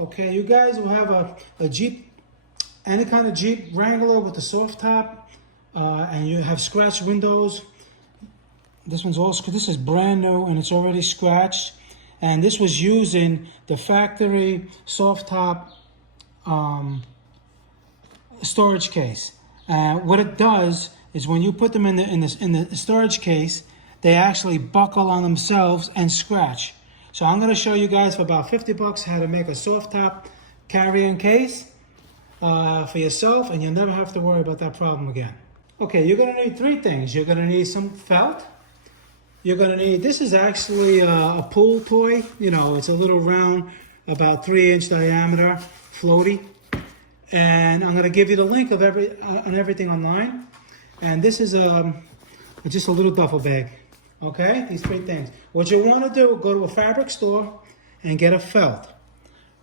Okay, you guys will have a Jeep, any kind of Jeep Wrangler with a soft top, and you have scratched windows. This one's all, this is brand new and it's already scratched. And this was using the factory soft top storage case. What it does is when you put them in the storage case, they actually buckle on themselves and scratch. So I'm going to show you guys for about 50 bucks how to make a soft top carrying case for yourself, and you'll never have to worry about that problem again. Okay, you're going to need three things. You're going to need some felt. You're going to need, this is actually a pool toy. You know, it's a little round, about 3-inch diameter, floaty. And I'm going to give you the link of on everything online. And this is just a little duffel bag. Okay, these three things. What you want to do, go to a fabric store and get a felt,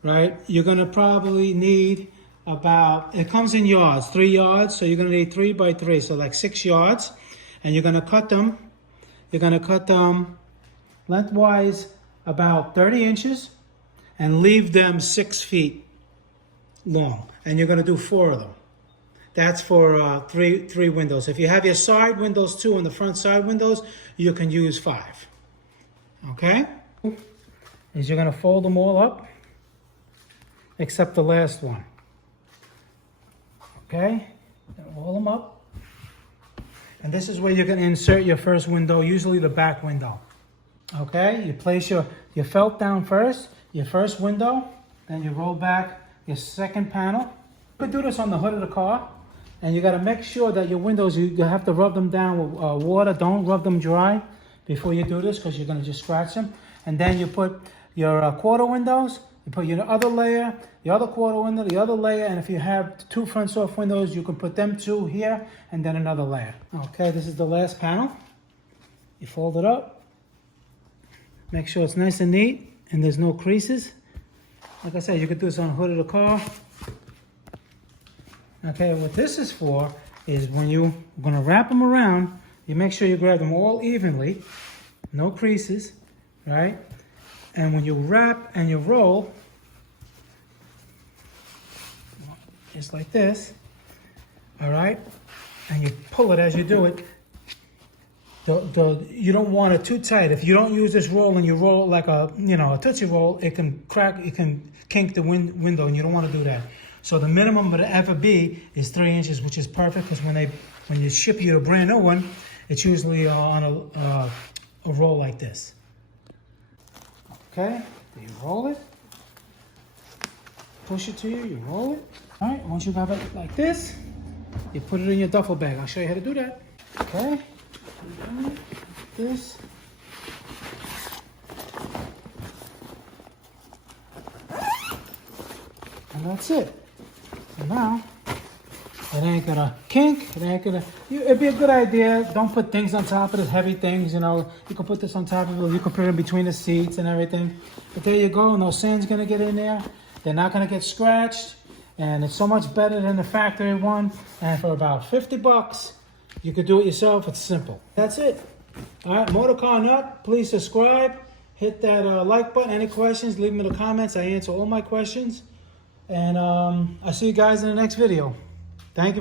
right? You're going to probably need about, it comes in yards, 3 yards. So you're going to need 3 by 3, so like 6 yards. And you're going to cut them. You're going to cut them lengthwise about 30 inches and leave them 6 feet long. And you're going to do 4 of them. That's for three windows. If you have your side windows too, and the front side windows, you can use 5. Okay? Is you're going to fold them all up, except the last one. Okay? Roll them up. And this is where you're going to insert your first window, usually the back window. Okay? You place your felt down first, your first window, then you roll back your second panel. You could do this on the hood of the car. And you got to make sure that your windows, you have to rub them down with water. Don't rub them dry before you do this, because you're going to just scratch them. And then you put your quarter windows, you put your other layer, the other quarter window, the other layer. And if you have 2 front soft windows, you can put them 2 here and then another layer. Okay, this is the last panel. You fold it up. Make sure it's nice and neat and there's no creases. Like I said, you could do this on the hood of the car. Okay, what this is for is when you're going to wrap them around, you make sure you grab them all evenly, no creases, right? And when you wrap and you roll, just like this, all right? And you pull it as you do it. You don't want it too tight. If you don't use this roll and you roll it like a Tootsie Roll, it can crack, it can kink the window, and you don't want to do that. So the minimum would ever be is 3 inches, which is perfect, because when you ship you a brand new one, it's usually on a roll like this. Okay, you roll it, push it to you, you roll it. All right, once you have it like this, you put it in your duffel bag. I'll show you how to do that. Okay, this. And that's it. So now, it ain't gonna kink, it ain't gonna, it'd be a good idea, don't put things on top of this, heavy things, you know. You can put this on top of it, you can put it in between the seats and everything. But there you go, no sand's gonna get in there, they're not gonna get scratched, and it's so much better than the factory one. And for about 50 bucks, you could do it yourself, it's simple. That's it. All right, Motorcar Nut, please subscribe, hit that like button. Any questions, leave them in the comments, I answer all my questions. And I'll see you guys in the next video. Thank you.